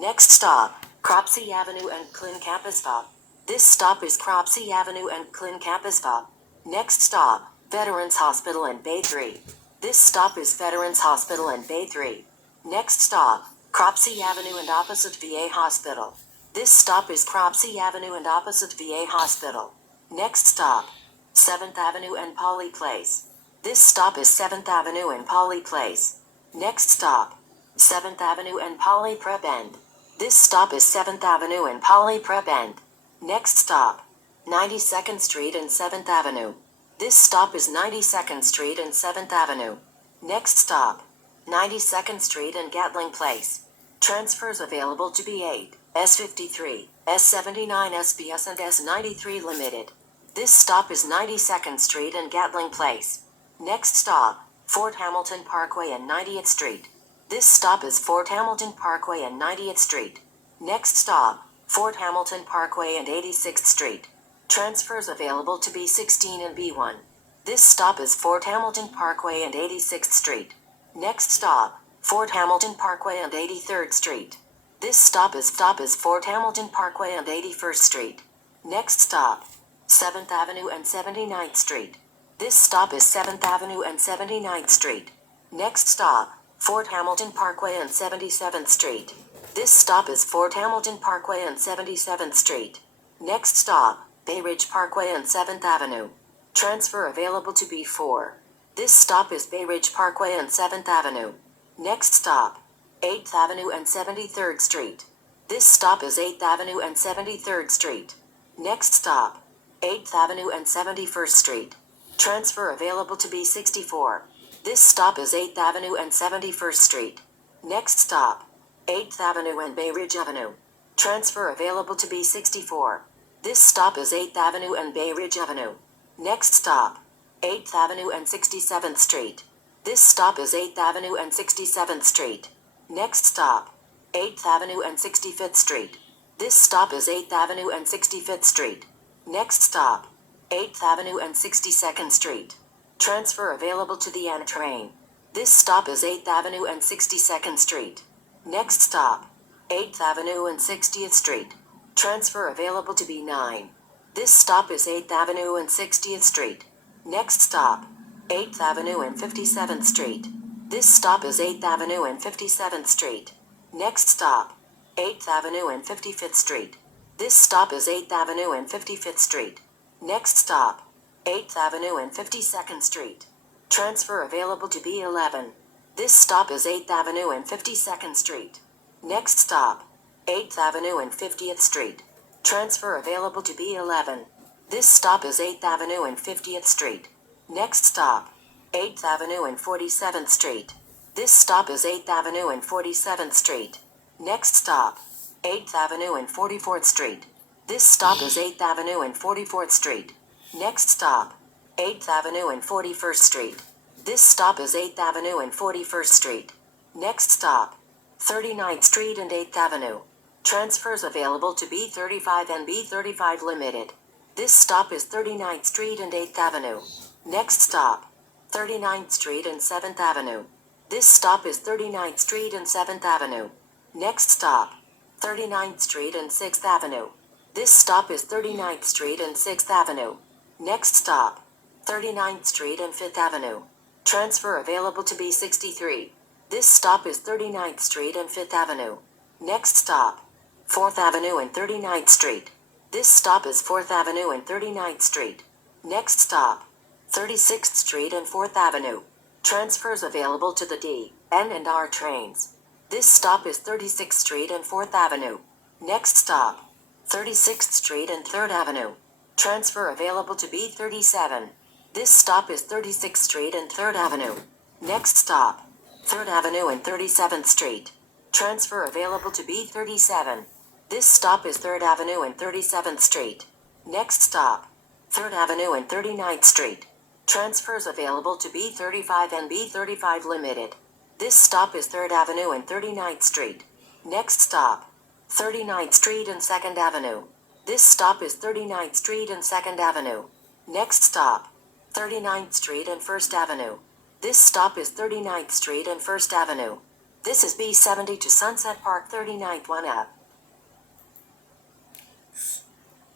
Next stop, Cropsey Avenue and Clin Campus Stop. This stop is Cropsey Avenue and Clin Campus Stop. Next stop, Veterans Hospital and Bay 3. This stop is Veterans Hospital and Bay 3. Next stop, Cropsey Avenue and opposite VA Hospital. This stop is Cropsey Avenue and opposite VA Hospital. Next stop, 7th Avenue and Pauley Place. This stop is 7th Avenue and Pauley Place. Next stop, 7th Avenue and Pauley Prep End. This stop is 7th Avenue and Pauley Prep End. Next stop, 92nd Street and 7th Avenue. This stop is 92nd Street and 7th Avenue. Next stop, 92nd Street and Gatling Place. Transfers available to B8, S53, S79 SBS and S93 Limited. This stop is 92nd Street and Gatling Place. Next stop, Fort Hamilton Parkway and 90th Street. This stop is Fort Hamilton Parkway and 90th Street. Next stop, Fort Hamilton Parkway and 86th Street. Transfers available to B16 and B1. This stop is Fort Hamilton Parkway and 86th Street. Next stop, Fort Hamilton Parkway and 83rd Street. This stop is Fort Hamilton Parkway and 81st Street. Next stop, 7th Avenue and 79th Street. This stop is 7th Avenue and 79th Street. Next stop, Fort Hamilton Parkway and 77th Street. This stop is Fort Hamilton Parkway and 77th Street. Next stop, Bay Ridge Parkway and 7th Avenue. Transfer available to B4. This stop is Bay Ridge Parkway and 7th Avenue. Next stop, 8th Avenue and 73rd Street. This stop is 8th Avenue and 73rd Street. Next stop, 8th Avenue and 71st Street. Transfer available to B64. This stop is 8th Avenue and 71st Street. Next stop, 8th Avenue and Bay Ridge Avenue. Transfer available to B64. This stop is 8th Avenue and Bay Ridge Avenue. Next stop, 8th Avenue and 67th Street. This stop is 8th Avenue and 67th Street. Next stop, 8th Avenue and 65th Street. This stop is 8th Avenue and 65th Street. Next stop, 8th Avenue and 62nd Street. Transfer available to the N train. This stop is 8th Avenue and 62nd Street. Next stop, 8th Avenue and 60th Street. Transfer available to B9. This stop is 8th Avenue and 60th Street. Next stop, 8th Avenue and 57th Street. This stop is 8th Avenue and 57th Street. Next stop, 8th Avenue and 55th Street. This stop is 8th Avenue and 55th Street. Next stop, 8th Avenue and 52nd Street. Transfer available to B11. This stop is 8th Avenue and 52nd Street. Next stop, 8th Avenue and 50th Street. Transfer available to B11. This stop is 8th Avenue and 50th Street. Next stop, 8th Avenue and 47th Street. This stop is 8th Avenue and 47th Street. Next stop, 8th Avenue and 44th Street. This stop is 8th Avenue and 44th Street. Next stop, 8th Avenue and 41st Street. This stop is 8th Avenue and 41st Street. Next stop, 39th Street and 8th Avenue. Transfers available to B35 and B35 Limited. This stop is 39th Street and 8th Avenue. Next stop, 39th Street and 7th Avenue. This stop is 39th Street and 7th Avenue. Next stop, 39th Street and 6th Avenue. This stop is 39th Street and 6th Avenue. Next stop, 39th Street and 5th Avenue. Transfer available to B63. This stop is 39th Street and 5th Avenue. Next stop, 4th Avenue and 39th Street. This stop is 4th Avenue and 39th Street. Next stop, 36th Street and 4th Avenue. Transfers available to the D, N and R trains. This stop is 36th Street and 4th Avenue. Next stop, 36th Street and 3rd Avenue. Transfer available to B37. This stop is 36th Street and 3rd Avenue. Next stop, 3rd Avenue and 37th Street. Transfer available to B37. This stop is 3rd Avenue and 37th Street. Next stop, 3rd Avenue and 39th Street. Transfers available to B35 and B35 Limited. This stop is 3rd Avenue and 39th Street. Next stop, 39th Street and 2nd Avenue. This stop is 39th Street and 2nd Avenue. Next stop, 39th Street and 1st Avenue. This stop is 39th Street and 1st Avenue. This is B70 to Sunset Park 39th 1 up.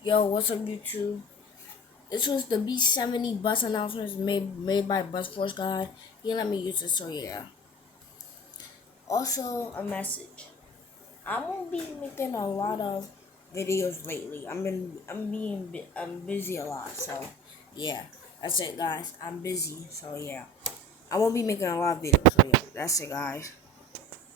Yo, what's up, YouTube? This was the B70 bus announcements made by BUSFORCEGOD. He let me use it, so yeah. Also, a message. I'm gonna be making a lot of videos lately. I'm busy a lot, so yeah. That's it, guys. I'm busy, so yeah. I won't be making a lot of videos, so yeah. That's it, guys.